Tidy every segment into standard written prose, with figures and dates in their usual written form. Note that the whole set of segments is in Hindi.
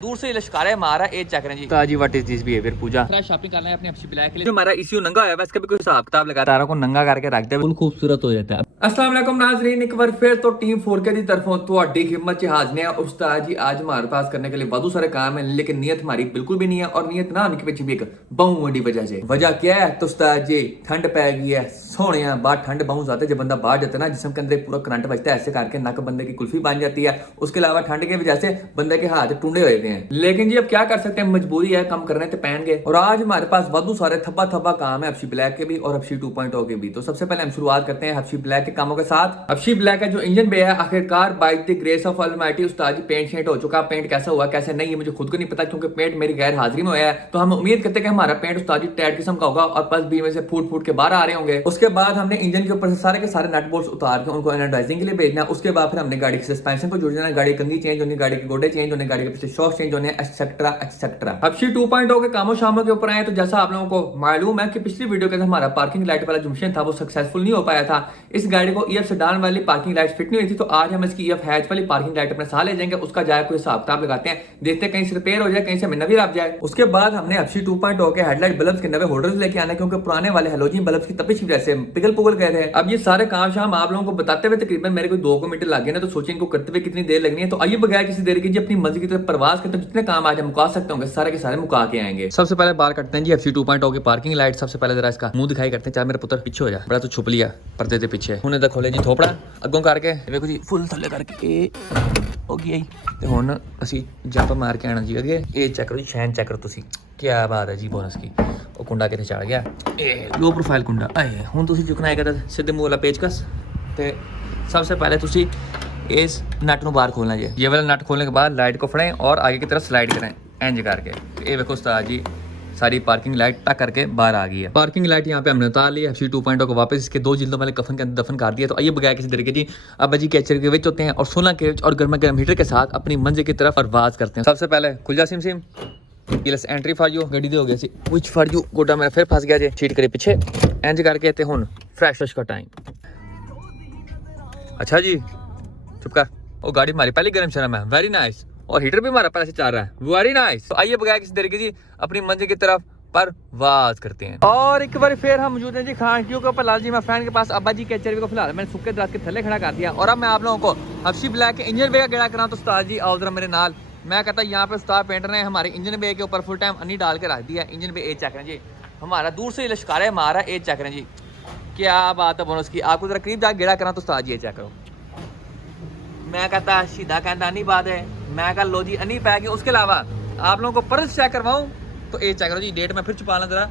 दूर से लश्कारे मारा ए चेक करें जी ताजी what is this behaviour Pooja fresh shopping करना है अपने अपनी ब्लैक के लिए। जो हमारा इश्यू नंगा है इसका भी कोई हिसाब किताब लगा तारों को नंगा करके रख दे बिल्कुल खूबसूरत हो जाता है। अस्सलाम वालेकुम नाज़रीन, एक बार फिर तो टीम 4K की तरफों ਤੁਹਾਡੀ हिम्मत च हाजिर है। उस्ताद जी आज हमारे पास करने के लिए बहुत सारे काम है, लेकिन नीयत हमारी बिल्कुल भी नहीं है और नीयत ना होने के पीछे भी एक बहुत बड़ी वजह से। वजह क्या है तो उस्ताद जी ठंड पै गई है सोने, बाहर ठंड बहुत ज्यादा है। जब बंदा बाहर जाता है ना जिस्म के अंदर पूरा करंट बजता है, ऐसे करके नक बंदे की कुल्फी बन जाती है। उसके अलावा ठंड की वजह से बंदे के हाथ टूटे हुए हैं, लेकिन जी अब क्या कर सकते हैं, मजबूरी है, कम करने तो पहन गए। और आज हमारे पास वादू सारे थप्पा थप्पा काम है हबशी ब्लैक के भी और हबशी 2.0 के भी। तो सबसे पहले हम शुरुआत करते हैं हबशी ब्लैक के कामों के साथ। हबशी ब्लैक का जो इंजन बे है आखिरकार by the grace of almighty Ustad ji paint shunt हो चुका। पेंट कैसा हुआ कैसे नहीं मुझे खुद को नहीं पता, क्योंकि पेंट मेरी गैर हाजिरी में हुआ है। तो हम उम्मीद करते हैं कि हमारा पेंट उस्ताद जी टाइट किस्म का होगा और पल्स बी में से फूट फूट के बाहर आ रहे होंगे। उसके बाद हमने इंजन के ऊपर से सारे के सारे नट बोल्ट्स उतार के उनको एनर्जाइजिंग के लिए भेजना। उसके बाद फिर हमने गाड़ी के सस्पेंशन को जोड़ना, गाड़ी की कंगी चेंज होनी, गाड़ी के गोडे चेंज होने, गाड़ी के पीछे शॉक चेंज होने, एक्सेट्रा एक्सेट्रा। हबशी 2.0 के कामों शामों के ऊपर आए तो जैसा आप लोगों को मालूम है कि पिछली वीडियो के अंदर हमारा पार्किंग लाइट वाला जो मिशन था वो सक्सेसफुल नहीं हो पाया था। इस गाड़ी को ईएफ सेडान वाली पार्किंग लाइट फिट नहीं हुई थी, तो आज हम इसकी ईएफ हैच वाली पार्किंग लाइट अपने साथ ले जाएंगे। उसका जाए कोई हिसाब किताब लगाते हैं, देखते हैं कहीं से रिपेयर हो जाए, कहीं से हमें नवी लग जाए। उसके बाद हमने हबशी 2.0 के हेडलाइट बल्ब के नवे होल्डर्स लेके आने, क्योंकि पुराने वाले हेलोजन बल्ब की तपिश की वजह से पिघल पुगल गए थे। अब ये सारे काम शाम आप लोगों को बताते हुए तकरीबन मेरे को 2 मिनट लग गए ना, तो सोचिए इनको करते हुए कितनी देर लगनी है। तो आइए बगैर किसी देर की जी अपनी मंजिल की तरफ प्रवास करते हैं। जितने काम आज हम मुका सकते होंगे सारे के सारे मुका के आएंगे। सबसे पहले बात करते हैं जी हबशी 2.0 की पार्किंग लाइट। सबसे पहले जरा इसका मुंह दिखाई करते हैं। चाहे मेरा पुत्र पीछे हो जा, बड़ा तो छुप लिया पर्दे के पीछे। हुणे दा खोले जी थोपड़ा अगों करके देखो जी फुल थल्ले करके हो गई। ਤੇ ਹੁਣ ਅਸੀਂ ਜੰਪ ਮਾਰ ਕੇ ਆਣਾ ਜੀ ਅੱਗੇ। ਇਹ ਚੈੱਕ ਕਰੋ ਜੀ ਸ਼ੈਨ ਚੈੱਕ ਕਰੋ ਤੁਸੀਂ, ਕੀ ਬਾਤ ਹੈ ਜੀ ਬੋਨਸ ਕੀ। ਉਹ ਕੁੰਡਾ ਕਿੱਥੇ ਚੜ ਗਿਆ, ਇਹ ਲੋ ਪ੍ਰੋਫਾਈਲ ਕੁੰਡਾ ਆਏ। ਹੁਣ ਤੁਸੀਂ ਚੁੱਕਣਾ ਹੈਗਾ ਤਾਂ ਸਿੱਧੇ ਮੂੰਹ ਵਾਲਾ ਪੇਚਕਸ ਤੇ सबसे पहले तुसी इस नट ਨੂੰ बाहर खोलना है। ये वाला नट खोलने के बाद लाइट को फड़ें और आगे की तरफ स्लाइड करें इंज करके। ये देखो उस्ताद जी सारी पार्किंग लाइट टक करके बाहर आ गई है। पार्किंग लाइट यहाँ पे हमने उतार ली है। हबशी 2.0 को वापस इसके 2 जिल्दों वाले कफन के अंदर दफन कर दिया। तो आइए बगैर किसी तरीके जी अब जी कैचर के विच होते हैं और 16 के और गर्मा गर्म हीटर के साथ अपनी मंजिल की तरफ परवाज करते हैं। सबसे पहले खुल जा SIM SIM keyless entry for you गड्डी दे हो गया सी विच फॉर यू गोडा मेरा फिर फंस गया जी सीट करे पीछे इंज करके। ते हुन फ्रेश का टाइम। अच्छा जी चुप कर, वो गाड़ी हमारी पहली गर्म शर्म है, वेरी नाइस। और हीटर भी हमारा पैसे चल रहा है, वेरी नाइस। तो आइए बगैर किसी तरीके जी अपनी मंजिल की तरफ परवाज करते हैं। और एक बार फिर हम मौजूद हैं जी खान क्यों के ऊपर लाल जी मैं फैन के पास अब्बा जी के चरवी को फिलहाल मैंने सूखे दराज के थल्ले खड़ा कर दिया। और अब मैं आप लोगों को हबशी ब्लैक के इंजन बे का गेड़ा कराऊं। तो उस्ताद जी आओ जरा मेरे नाल। मैं कहता यहाँ पे उस्ताद पेंटर ने हमारे इंजन बे के ऊपर फुल टाइम अन्नी डाल के रख दिया। इंजन बे ए चेक करें जी, हमारा दूर से लश्कारे मारा ए चेक करें जी, क्या बात है बोनस की। आपको जरा करीब जाकर गेड़ा करा तो उस्ताद जी ए चेक करो। मैं कहता सीधा कहता नहीं बात है, मैं कहा लो जी अन्नी पै गई। उसके अलावा आप लोगों को पर्स चेक करवाऊं तो ये चेक करो जी, डेट में फिर छुपा लें जरा।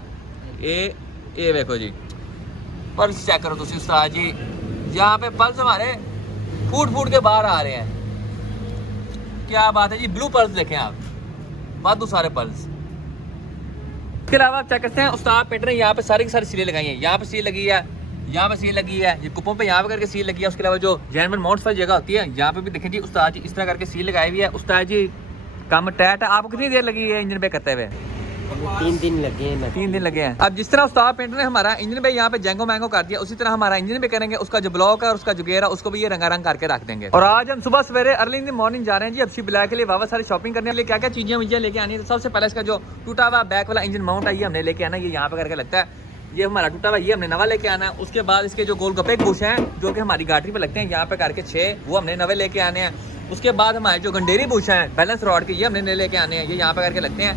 ये देखो जी पर्स चेक करो तुम उस्ताद जी, यहाँ पे पल्स हमारे फूट फूट के बाहर आ रहे हैं, क्या बात है जी। ब्लू पल्स देखें आप, वादू सारे पल्स। इसके अलावा आप चेक करते हैं उस्ताद पेंटर ने यहाँ पे सारी की सारी सीलें लगाई हैं। यहाँ पे सील लगी है, यहाँ पे सील लगी है, ये कुपों पे यहाँ पे करके सील लगी है। उसके अलावा जो जैनमन माउंट्स वाली जगह होती है यहाँ पे भी देखें जी उस्ताद जी इस तरह करके सील लगाई हुई है। उस्ताद जी काम टाइट है। आपको कितनी देर लगी है इंजन पे करते हुए? 3 दिन लगे हैं। 3 दिन लगे हैं। अब जिस तरह उस्ताद पेंटर ने हमारा इंजन पे यहाँ पे जेंगो मैंगो कर दिया, उसी तरह हमारा इंजन पे करेंगे। उसका जो ब्लॉक है और उसका जो गेयर है उसको भी ये रंगारंग करके रख देंगे। और आज हम सुबह सवेरे अर्ली इन द मॉर्निंग जा रहे हैं जी हबशी ब्लैक के लिए वापस सारी शॉपिंग करने के लिए। क्या क्या चीजें लेके आनी है। तो सबसे पहले इसका जो टूटा हुआ बैक वाला इंजन माउंट है ये हमने लेके आना है। ये यहाँ पे करके लगता है, ये हमारा टूटा हुआ ये हमने नवा लेके आना है। उसके बाद इसके जो गोल गप्पे बुश हैं जो कि हमारी गाड़ी पे लगते हैं यहाँ पे करके 6 वो हमने नवे लेके आने हैं। उसके बाद हमारे जो गंडेरी बुश हैं बैलेंस रॉड के ये हमने लेके आने हैं। ये यहाँ पे करके लगते हैं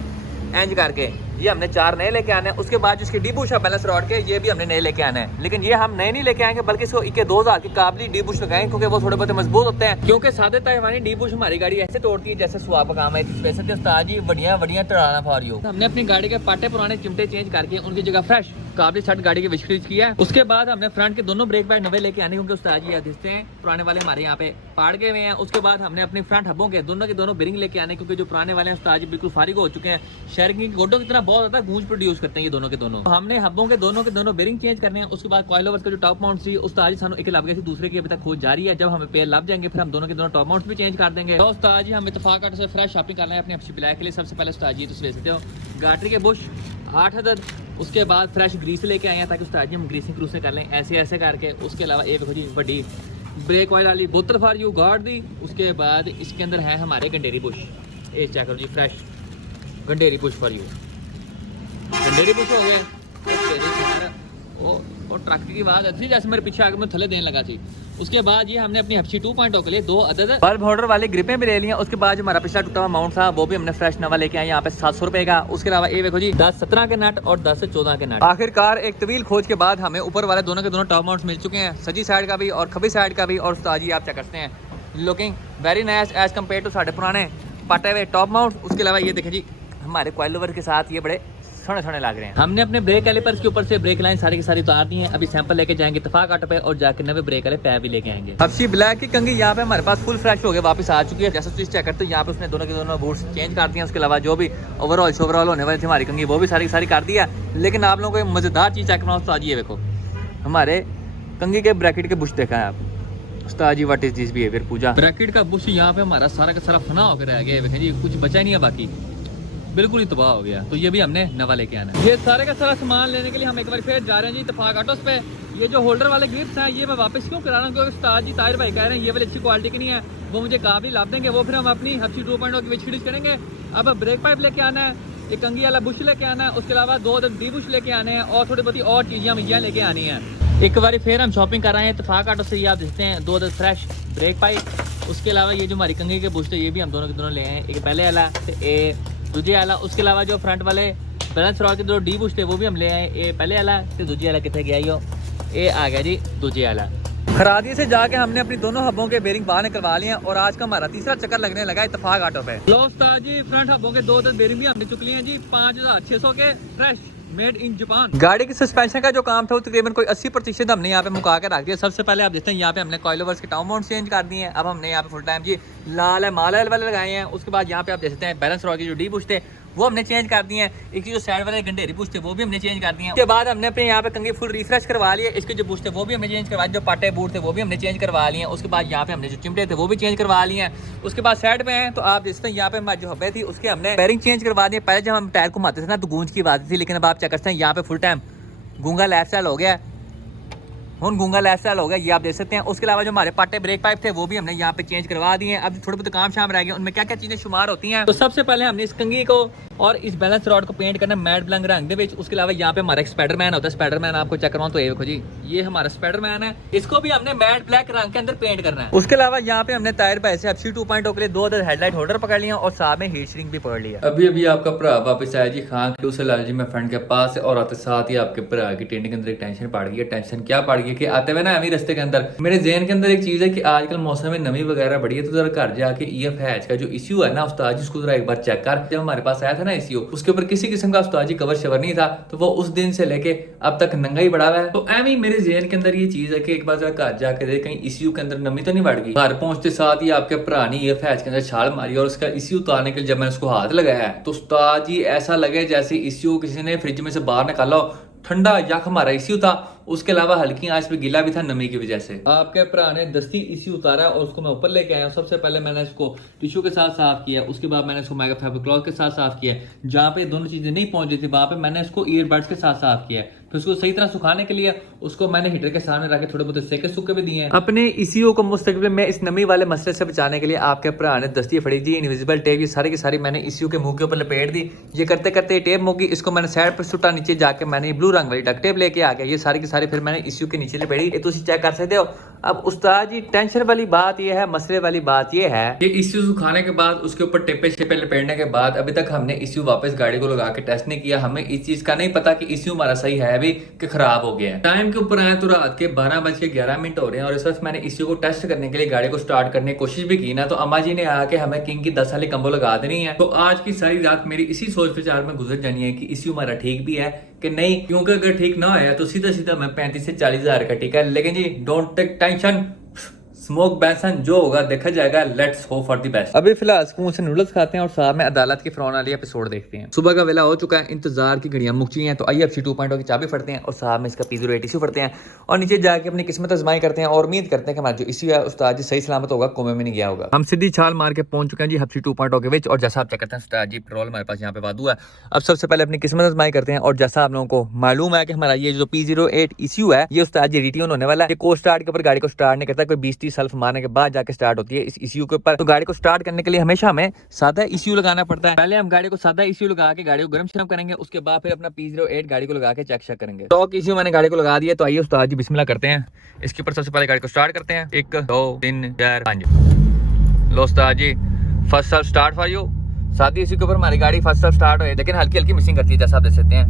एंज करके, ये हमने 4 नए लेके आने हैं। उसके बाद जो इसके डी बुश है बैलेंस रॉड के ये भी हमने नए लेके आने हैं। लेकिन ये हम नए नहीं लेके आएंगे बल्कि इसको 2000 की काबली डी बुश लगाएंगे, क्योंकि वो थोड़े बहुत मजबूत होते हैं। क्योंकि सादे ताइवानी डी बुश हमारी गाड़ी ऐसे तोड़ती है जैसे सुहा काम है। वैसे उस्ताद जी बढ़िया बढ़िया तड़ाना फॉर यू। हमने अपनी गाड़ी के पाटे पुराने चिमटे चेंज करके उनकी जगह फ्रेश काबली शर्ट गाड़ी के विशक्रीज किया है। उसके बाद हमने फ्रंट के दोनों ब्रेक पैड नवे लेके आने, क्योंकि उस्ताद जी दिखते हैं पुराने वाले हमारे यहाँ पे पाड़ गए हुए हैं। उसके बाद हमने अपनी फ्रंट हब्बों के दोनों के दोनों बेरिंग लेके आने, क्योंकि जो पुराने वाले हैं उस्ताद जी बिल्कुल फारिग हो चुके हैं। शेयरिंग की गोडों की तरह बहुत ज्यादा गूंज प्रोड्यूस करते हैं ये दोनों के दोनों। तो हमने हब्बों के दोनों बेरिंग चेंज करने हैं। उसके बाद कॉइल ओवर का जो टॉप माउंट थी उस्ताद जी सानू एक लग गए थे, दूसरे की अभी तक खोज जारी है। जब हमें पेयर लग जाएंगे फिर हम दोनों के दोनों टॉप माउंट्स भी चेंज कर देंगे। तो उस्ताद जी हम इत्तेफाक से फ्रेश शॉपिंग कर रहे हैं अपने हबशी ब्लैक के लिए। सबसे पहले उस्ताद जी तुम देख सकते हो गाड़ी के बुश 8 अदद। उसके बाद फ्रेश ग्रीस लेके आए हैं ताकि उस्ताद जी हम ग्रीसिंग क्रूसिंग कर लें ऐसे ऐसे करके। उसके अलावा ये देखो जी बड़ी ब्रेक ऑयल वाली बोतल फॉर यू गार्ड दी। उसके बाद इसके अंदर है हमारे गंडेरी बुश ये चेक करो जी, फ्रेश गंडेरी पुश फॉर यू। गंडेरी पुश हो गया और ट्रक की आवाज़ आती थी जैसे मेरे पीछे आके मैं थले देने लगा थी। उसके बाद ये हमने अपनी हफ्सी 2.0 के लिए 2 अदद बल्ब होल्डर वाली ग्रिपें भी ले ली हैं। उसके बाद जो हमारा पिछला टूटा हुआ माउंट था वो भी हमने फ्रेश नवा लेके आए यहाँ पे 700 रुपए का। उसके अलावा ये देखो जी 10-17 के नट और 10 से 14 के नट। आखिरकार एक तवील खोज के बाद हमें ऊपर वाले दोनों के दोनों टॉप माउंट्स मिल चुके हैं, सजी साइड का भी और खबी साइड का भी। और उस्ताद जी आप चेक करते हैं, looking very nice as compare to साढ़े पुराने पटे हुए टॉप माउंट। उसके अलावा ये देखें जी हमारे कॉइल ओवर के साथ ये बड़े सोने लग रहे हैं। हमने अपने ब्रेक कैलिपर्स के ऊपर से ब्रेक लाइन सारी की सारी उतार दी है। अभी सैंपल लेके जाएंगे इत्तेफाक ऑटो पे और जाके नवे ब्रेक वाले पैर भी लेके आएंगे। हफ्सी ब्लैक की कंघी यहाँ पे हमारे पास फुल फ्रेश हो गए वापस आ चुकी है। जैसे चीज चेक करते हैं यहाँ पे उसने दोनों के दोनों बूट्स चेंज कर दिए। उसके अलावा जो भी ओवरऑल होने वाली थी हमारी कंघी वो भी सारी की सारी कर दिया। लेकिन आप लोगों को मजेदार चीज चेक करना उस्ताद जी, देखो हमारे कंघी के ब्रैकेट के बुश देखा है आप उस्ताद जी, what is this behaviour Pooja. Bracket का बुश यहाँ पे हमारा सारा का सारा फना होकर रह गया है जी, कुछ बचा ही नहीं है, बाकी बिल्कुल ही तबाह हो गया। तो ये भी हमने नवा लेके आना है। ये सारे का सारा सामान लेने के लिए हम एक बार फिर जा रहे हैं जी इत्तेफाक ऑटोस पे। ये जो होल्डर वाले ग्रिप्स हैं ये मैं वापस क्यों करा रहा हूँ, क्योंकि उस्ताद जी ताहिर भाई कह रहे हैं ये वाली अच्छी क्वालिटी की नहीं है, वो मुझे काफ़ी लाभ देंगे। वो फिर हम अपनी हफ्सी 2.0 की विच करेंगे। अब ब्रेक पाइप लेके आना है, ये कंघी वाला बुश लेके आना है, उसके अलावा 2 डी बुश लेके आने हैं और थोड़ी बहुत और चीज़ें मिजियाँ लेके आनी है। एक बार फिर हम शॉपिंग कर रहे हैं इत्तेफाक ऑटो से। ये आप देखते हैं 2 फ्रेश ब्रेक पाइप। उसके अलावा ये जो हमारी कंघी के बुश थे ये भी हम दोनों के दोनों ले आए, एक पहले वाला ए दूजे वाला। उसके अलावा जो फ्रंट वाले बैलेंस रॉड के 2 डी बुश थे वो भी हम ले आए, ये पहले वाला तो दूजे वाला कितने गया ये आ गया जी दूजे वाला। खरादी से जाके हमने अपनी दोनों हब्बों के बेरिंग बाहर निकलवा लिए और आज का हमारा तीसरा चक्कर लगने लगा इत्तेफाक ऑटो पे। लो उस्ताद जी फ्रंट हब्बों के 2 बेरिंग भी हमने चुक लिए हैं जी, 5600 के फ्रेश मेड इन जापान। गाड़ी की सस्पेंशन का जो काम था वो तकरीबन कोई 80% हमने यहाँ पे मुका के रख दिया। सबसे पहले आप देखते हैं यहाँ पे हमने कॉइल ओवर्स के टाउन माउंट चेंज कर दिए हैं। अब हमने यहाँ पे फुल टाइम जी लाल है माला वाले लगाए हैं। उसके बाद यहाँ पे आप देखते हैं बैलेंस रॉड के जो डी बुश थे वो हमने चेंज कर दिए हैं। एक जो साइड वाले गंडेरी बुश थे वो भी हमने चेंज कर दिए हैं। उसके बाद हमने अपने यहाँ पे कंघी फुल रिफ्रेश करवा लिए। इसके जो बुश थे वो भी हमने चेंज करवा, जो पाटे बूट थे वो भी हमने चेंज करवा लिए। उसके बाद यहाँ पे हमने जो चिमटे थे वो भी चेंज करवा लिए हैं। उसके बाद साइड पे हैं तो आप देखते हैं यहाँ पे हमारी जो हब्बे थी उसके हमने बेरिंग चेंज करवा दिए। पहले जब हम टायर घुमाते थे ना तो गूंज की बात थी, लेकिन अब आप चेक करते हैं यहाँ पे फुल टाइम गूंगा लेफ्ट स्टाइल हो गया, गूंगा लेफ्ट स्टाइल हो गया, ये आप देख सकते हैं। उसके अलावा जो हमारे पाटे ब्रेक पाइप थे वो भी हमने यहाँ पे चेंज करवा दिए हैं। अब थोड़े बहुत काम शाम रह गए, उनमें क्या क्या चीजें शुमार होती हैं। तो सबसे पहले हमने इस कंघी को और इस बैलेंस रॉड को पेंट करना मैट ब्लैंक रंग दे विच। उसके अलावा यहाँ पे हमारा एक स्पाइडरमैन होता है, स्पाइडरमैन आपको चेक करवाऊं तो ये देखो जी ये हमारा स्पाइडरमैन है, इसको भी हमने मैट ब्लैक रंग के अंदर पेंट करना है। उसके अलावा यहाँ पे हमने टायर पे ऐसे हफ्सी 2.0 के लिए 2 हेडलाइट होल्डर पकड़ लिया और साथ में हीट सिंक भी पकड़ लिया। अभी आपका भरा वापस आया जी खान खडू से लाल जी मैं फ्रेंड के पास और आते साथ ही आपके भरा की टेंट के अंदर एक टेंशन पड़ गई है। टेंशन क्या पड़ गई कि आते हुए ना अभी रास्ते के अंदर मेरे ज़हन के अंदर एक चीज है कि आजकल मौसम में नमी वगैरह बढ़ी है, तो जरा घर जाके EF हैच का जो इश्यू है ना उस्ताद जी उसको जरा एक बार चेक कर। जब हमारे पास आया था ना इश्यू उसके ऊपर किसी किस्म का उस्ताद जी कवर शवर नहीं था, तो वो उस दिन से लेके अब तक नंगा ही पड़ा हुआ है। तो एवं मेरे ज़हन के अंदर ये चीज है कि एक बार जरा घर जाके देख कहीं इश्यू के अंदर नमी तो नहीं बढ़ गई। घर पहुंचते साथ ही आपके भरा ने EF हैच के अंदर छाल मारी और उसका इश्यू उतारने के लिए जब मैंने उसको हाथ लगाया है तो उस्ताद जी ऐसा लगे जैसे इश्यू किसी ने फ्रिज में से बाहर निकाला हो, ठंडा यख हमारा इश्यू था। उसके अलावा हल्की आंच पे गीला भी था नमी की वजह से। आपके भरा ने दस्ती इश्यू उतारा और उसको मैं ऊपर लेके आया। सबसे पहले मैंने इसको टिश्यू के साथ साफ किया, उसके बाद मैंने इसको मेगा फैब्रिक क्लॉथ के साथ साफ किया। जहाँ पे दोनों चीजें नहीं पहुंच रही थी वहां पे मैंने इसको ईयरबड्स के साथ साफ किया। फिर उसको सही तरह सुखाने के लिए उसको मैंने हीटर के सामने रख के थोड़े बहुत सेके सूखे भी दिए हैं। अपने इश्यू को मुस्तकबिल में इस नमी वाले मसले से बचाने के लिए आपके भरा ने दस्ती फड़ी दी, इनविजिबल टेप, ये सारी की सारी मैंने इश्यू के मुंह के ऊपर लपेट दी। ये करते करते टेप मुकी, इसको मैंने साइड पर सुटा, नीचे जाके मैंने ब्लू रंग वाली डक टेप लेके आ गया। ये सारी की सारी फिर मैंने इश्यू के नीचे लपेड़ी, ये तुम चेक कर सकते हो। अब उस्ताद जी टेंशन वाली बात ये है, मसले वाली बात ये है ये इश्यू सुखाने के बाद उसके ऊपर टेपे शेपे लपेटने के बाद अभी तक हमने इश्यू वापस गाड़ी को लगा के टेस्ट नहीं किया। हमें इस चीज का नहीं पता कि इश्यू हमारा सही है अभी कि खराब हो गया है। टाइम के ऊपर आए तो रात के 12:11 हो रहे हैं और इस वक्त मैंने इश्यू को टेस्ट करने के लिए गाड़ी को स्टार्ट करने की कोशिश भी की ना तो अम्मा जी ने आके हमें किंग की 10 वाली कंबो लगा देनी है। तो आज की सारी रात मेरी इसी सोच विचार में गुजर जानी है कि इश्यू हमारा ठीक भी है कि नहीं, क्योंकि अगर ठीक ना होया तो सीधा सीधा मैं 35 से 40 हजार का टीका। लेकिन जी डोंट टेक टेंशन, स्मोक बैंसन जो होगा देखा जाएगा। Let's hope for the best. अभी फिलहाल स्पून से नूडल्स खाते हैं और साथ में अदालत की फिरौन वाली एपिसोड देखते हैं। सुबह का वेला हो चुका है, इंतजार की घड़ियां मुक चुकी हैं, तो आइए हफ्सी 2.0 की चाबी फड़ते हैं और साथ में इसका P08 इशू फड़ते हैं और नीचे जाके अपनी किस्मत आजमाई करते हैं और उम्मीद करते हैं कि हमारा जो इशू है उस्ताद जी सही सलामत होगा, कोमे में नहीं गया होगा। हम सीधी छाल मार के पहुंच चुके हैं जी हफ्सी 2.0 के विच और जैसा आप चेक करते हैं उस्ताद जी पेट्रोल हमारे पास यहाँ पे वादू है। अब सबसे पहले अपनी किस्मत आजमाई करते हैं और जैसा आप लोगों को मालूम है कि हमारा ये जो P08 इशू है ये उस्ताद जी रिट्यून होने वाला है। कोस्ट स्टार्ट के ऊपर गाड़ी को स्टार्ट नहीं करता, कोई 20-30 की सेल्फ मारने के बाद जाके स्टार्ट होती है इस ईसीयू के ऊपर। तो गाड़ी को स्टार्ट करने के लिए हमेशा हमें सादा ईसीयू लगाना पड़ता है। पहले हम गाड़ी को सादा ईसीयू लगा के गाड़ी को गर्म शर्म करेंगे, उसके बाद फिर अपना P08 गाड़ी को लगा के चेक करेंगे। स्टॉक ईसीयू मैंने गाड़ी को लगा दिया। तो आइए उस्ताद जी बिस्मिल्लाह करते हैं। इसके ऊपर सबसे पहले गाड़ी को स्टार्ट करते हैं। 1 2 3 4 5। लो उस्ताद जी first self start for you. सादी इसी के ऊपर हमारी गाड़ी फर्स्ट सेल्फ स्टार्ट हुई, लेकिन हल्की हल्की मिसिंग करती है, जैसा आप देख सकते हैं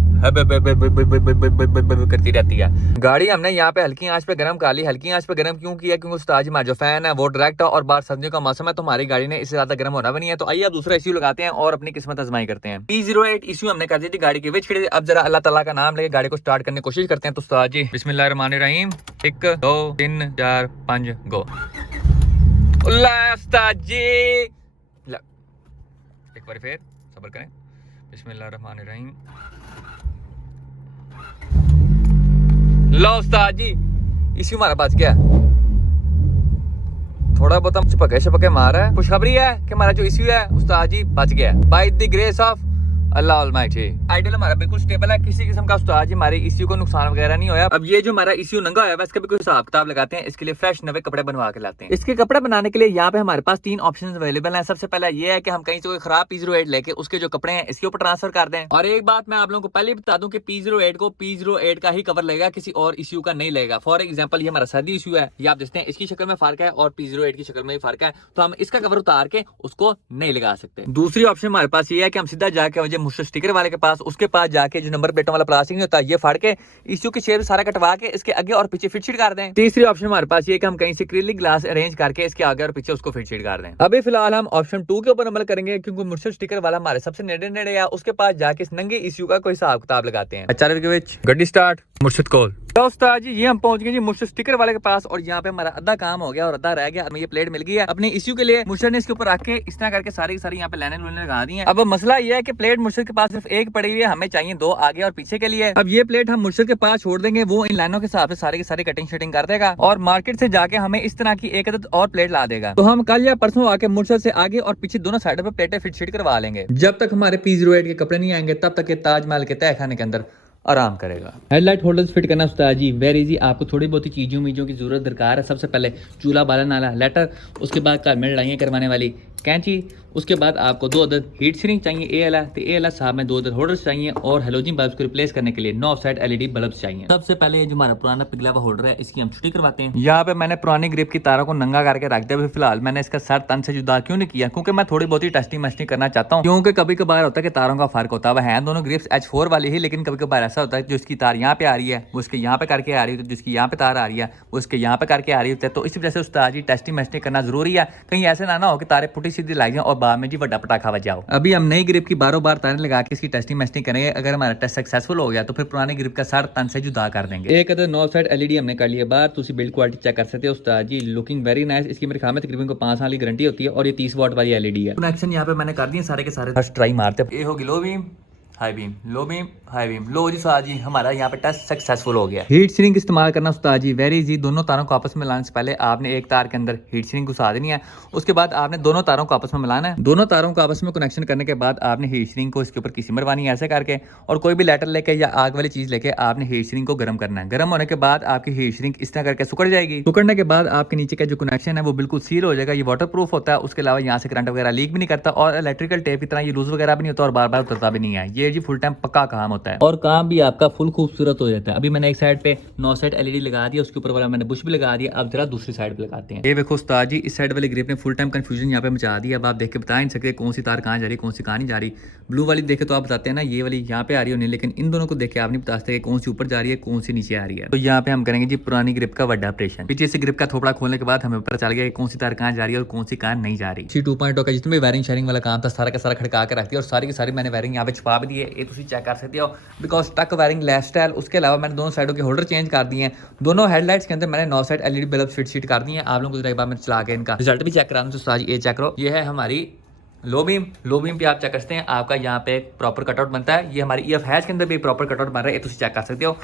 करती रहती है गाड़ी। हमने यहाँ पे हल्की आंच पे गर्म कर ली। हल्की आंच पे गर्म क्यों किया? क्योंकि उस्ताद जी हमारा जो फैन है वो डायरेक्ट है और बाहर सर्दियों का मौसम है, तो हमारी गाड़ी ने इससे ज्यादा गर्म होना भी नहीं है। तो आइए अब दूसरा इश्यू लगाते हैं और अपनी किस्मत आजमाई करते हैं। P08 इश्यू हमने कर दी थी गाड़ी की विच खड़ी। अब जरा अल्लाह ताला का नाम लेके गाड़ी को स्टार्ट करने की कोशिश करते हैं। तो उस्ताद जी बिस्मिल्लाहिर्रहमानिर्रहीम 1 2 3 4 5 गो। उस्ताद जी एक बार फिर सब्र करें। बिस्मिल्लाहिर्रहमानिर्रहीम। लो उस्ताद जी इसी हमारा बच गया। थोड़ा बहुत हम छपके मारा है। खुशखबरी है कि हमारा जो इश्यू है उस्ताद जी बच गया by the grace of Allah Almighty. Ideal हमारा बिल्कुल स्टेबल है, किसी किस्म का उस्ताद जी हमारे इश्यू को नुकसान वगैरह नहीं होया। अब ये जो हमारा इश्यू नंगा है इसका भी कोई हिसाब किताब लगाते हैं। इसके लिए फ्रेश नवे कपड़े बनवा के लाते हैं। इसके कपड़े बनाने के लिए यहाँ पे हमारे पास 3 ऑप्शंस अवेलेबल हैं। सबसे पहला ये है कि हम कहीं से कोई खराब P08 लेके उसके जो कपड़े हैं इसके ऊपर ट्रांसफर कर दें। और एक बात मैं आप लोगों को पहले बता दूं कि P08 को P08 का ही कवर लगेगा, किसी और इश्यू का नहीं लगेगा। फॉर एग्जाम्पल ये हमारा सर्दी इश्यू है, ये आप देखते हैं इसकी शक्ल में फर्क है और P08 की शक्ल में भी फर्क है, तो हम इसका कवर उतार के उसको नहीं लगा सकते। दूसरी ऑप्शन हमारे पास ये है कि हम सीधा जाके मुझे मुश्किल स्टिकर वाले पास उसके पास जाके जो नंबर प्लेटों वाला प्लास्टिक नहीं होता ये फाड़ के इश्यू के शेप सारा कटवा के इसके आगे और पीछे फिट शीट कर दें। तीसरी ऑप्शन हमारे पास ये कि हम कहीं से एक्रिलिक ग्लास अरेंज करके इसके आगे और पीछे उसको फिट शीट कर दें। अभी फिलहाल हम ऑप्शन 2 के ऊपर अमल करेंगे, क्योंकि मुर्शद स्टिकर वाला हमारे सबसे नेड़े नेड़े है। उसके पास जाके इस नंगे इश्यू का कोई हिसाब किताब लगाते हैं। अच्छा गड्डी स्टार्ट मुर्शद कॉल। तो उस्ताद जी ये हम पहुंच गए जी मुर्शद स्टिकर वाले के पास और यहाँ पे हमारा आधा काम हो गया और आधा रह गया। हमें ये प्लेट मिल गई है अपने इश्यू के लिए। मुर्शद ने इसके ऊपर रख के इस तरह करके सारी यहाँ पे लाइनें लगा दी हैं। अब मसला ये है कि प्लेट मुर्शद के पास सिर्फ एक पड़ी हुई है, हमें चाहिए 2 आगे और पीछे के लिए। अब ये प्लेट हम मुर्शद के पास छोड़ देंगे, वो इन लाइनों के हिसाब से सारी की सारी कटिंग शटिंग कर देगा और मार्केट से जाके हमें इस तरह की एक अदद और प्लेट ला देगा। तो हम कल या परसों आके मुर्शद से आगे और पीछे दोनों साइडों पे प्लेटें फिट शीट करवा लेंगे। जब तक हमारे P08 के कपड़े नहीं आएंगे तब तक ये ताजमहल के तह खाने के अंदर आराम करेगा। हेडलाइट होल्डर्स फिट करना उस्ताद जी वेरी इजी। आपको थोड़ी बहुत ही चीज़ों की जरूरत दरकार है। सबसे पहले चूल्हा बालन वाला लेटर, उसके बाद घर में लड़ाइयाँ करवाने वाली कैंची, उसके बाद आपको 2 अदद हीट सिंक चाहिए ए साहब में 2 अदद होल्डर्स चाहिए और हेलोजन बल्ब को रिप्लेस करने के लिए 9 ऑफसेट LED बल्ब चाहिए। सबसे पहले ये जो हमारा पुराना पिघला हुआ होल्डर है इसकी हम छुट्टी करवाते हैं। यहाँ पे मैंने पुरानी ग्रिप की तारों को नंगा करके रख दिया। फिलहाल मैंने इसका सर तन से जुदा क्यों नहीं किया, क्योंकि मैं थोड़ी बहुत ही टेस्टिंग मस्टिंग करना चाहता हूँ। क्योंकि कभी कभार होता है कि तारों का फर्क होता है दोनों ग्रिप्स H4 वाली ही, लेकिन कभी कभार ऐसा होता है जो इसकी तार यहाँ पे आ रही है वो इसके यहाँ पे करके आ रही है, जिसकी यहाँ पे तार आ रही है वो इसके यहाँ पे करके आ रही होती है। तो इसी वजह से उस्ताद जी टेस्टिंग मस्टिंग करना जरूरी है, कहीं ऐसे ना हो कि तारे पुटी सीधी लग जाए और बाद में जी बड़ा पटाखा बज जाओ। अभी हम नई ग्रिप की बारों बार तारें लगा के इसकी टेस्टिंग मस्टिंग करेंगे। अगर हमारा टेस्ट सक्सेसफुल हो गया तो फिर पुरानी ग्रिप का सर तन से जुदा कर देंगे। एक अदर 9 ऑफसेट LED हमने कर लिया बाहर। तो बिल्ड क्वालिटी चेक कर सकते हो उस्ताद जी, लुकिंग वेरी नाइस। इसकी मेरे ख्याल में तकरीबन को 5 साल की गारंटी होती है और ये 30 वाट वाली LED है। कनेक्शन यहाँ पे मैंने कर दिए सारे के सारे। फर्स्ट ट्राई मारते हैं। ये होगी low beam high beam, low beam high beam. लो जी उस्ताद जी हमारा यहाँ पे टेस्ट सक्सेसफुल हो गया। हीट सिंक इस्तेमाल करना उस्ताद जी वेरी इजी। दोनों तारों को आपस में मिलाने से पहले आपने एक तार के अंदर हीट सिंक घुसा देनी है, उसके बाद आपने दोनों तारों को आपस में मिलाना है। दोनों तारों को आपस में कनेक्शन करने के बाद आपने हीट सिंक को इसके ऊपर किसी मरवानी है ऐसे करके, और कोई भी लेटर लेके या आग वाली चीज लेके आपने हीट सिंक को गर्म करना है। गर्म होने के बाद आपकी हीट सिंक इस तरह करके सुकड़ जाएगी। सुकड़ने के बाद आपके नीचे का जो कनेक्शन है वो बिल्कुल सील हो जाएगा। ये वाटर प्रूफ होता है, उसके अलावा यहाँ से करंट वगैरह लीक भी नहीं करता और इलेक्ट्रिकल टेप की तरह ये लूज वगैरह भी नहीं होता और बार बार उतरता भी नहीं है। ये जी फुल टाइम पक्का काम होता है और काम भी आपका फुल खूबसूरत हो जाता है। अभी मैंने एक साइड पे 9 सेट LED लगा दिया, उसके ऊपर वाला मैंने बुश भी लगा दिया। अब जरा दूसरी साइड पे लगाते हैं। ये देखो उस्ताद जी इस साइड वाली ग्रिप ने फुल टाइम कंफ्यूजन यहाँ पे मचा दिया। अब आप देख के बता नहीं सकते कौन सी तार कहाँ जा रही है कौन सी कहाँ नहीं जा रही। ब्लू वाली देखे तो आप बताते हैं ना ये वाली यहाँ पे आ रही है, लेकिन इन दोनों को देख के आप नहीं बता सकते कौन सी ऊपर जा रही है कौन सी नीचे आ रही है। तो यहाँ पे हम करेंगे जी पुरानी ग्रिप का बड़ा ऑपरेशन। पीछे से ग्रिप का थोपड़ा खोलने के बाद हमें पता चल गया कौन सी तार कहाँ जा रही है और कौन सी कहाँ नहीं जा रही। 2.0 का जितने भी वायरिंग शेयरिंग वाला काम था सारा का सारा खड़का के रखती है और सारी की सारी मैंने वायरिंग यहाँ पे छुपा भी दी है। ये तुम चेक कर सकते हो बिकॉज टक वायरिंग लाइफ स्टाइल। उसके अलावा मैंने दोनों साइडों के होल्डर चेंज कर दिए हैं। दोनों हेडलाइट्स के अंदर मैंने 9 set LED bulb fit sheet कर दिए हैं। आप लोगों को एक बार मैं चला के इनका रिजल्ट भी चेक करा दूं। तो साज ये चेक करो, ये है हमारी लो बीम। लो बीम पे आप चेक करते हैं आपका यहाँ पे एक प्रॉपर कटआउट बनता है। ये हमारी EF हैच के अंदर भी प्रॉपर कटआउट बन रहा है, ये तुम चेक कर सकते हो।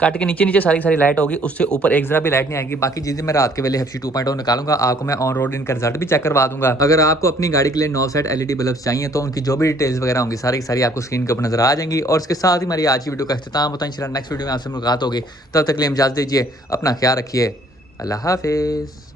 कट के नीचे नीचे सारी सारी लाइट होगी, उससे ऊपर एक जरा भी लाइट नहीं आएगी। बाकी चीजें मैं रात के वेले FC 2.0 निकालूंगा, आपको मैं ऑन रोड इनका रिजल्ट भी चेक करवा दूंगा। अगर आपको अपनी गाड़ी के लिए 9 सेट LED बल्ब चाहिए तो उनकी जो भी डिटेल्स वगैरह होंगी सारी की सारी आपको स्क्रीन के ऊपर नजर आ जाएंगी। और इसके साथ ही हमारी आज की वीडियो का इख्तिताम होता है। इंशाल्लाह नेक्स्ट वीडियो में आपसे मुलाकात होगी, तब तक के लिए इजाजत दीजिए, अपना ख्याल रखिए, अल्लाह हाफिज।